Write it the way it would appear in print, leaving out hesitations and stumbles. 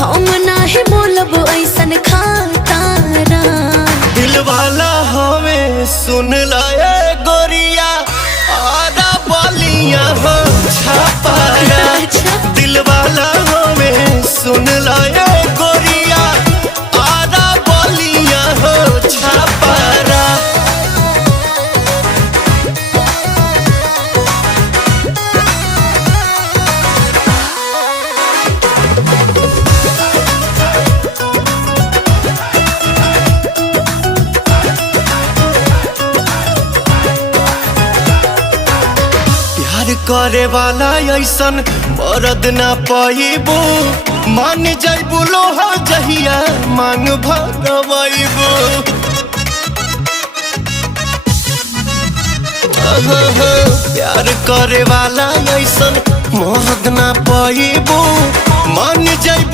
हम नाही बोलब ऐसन खातारा। दिल वाला हमें सुन लाए गोरिया आधा बलिया हो छापारा। दिल वाला हमें सुन लाए गोरिया आधा बलिया हो छापारा। प्यार करे वाला ऐसन मरद ना पाइबो। मान जाइबू लोहा जहिया मांग भगवाइबो। प्यार करे वाला ऐसन मरद ना पाइबो। मान जाइबू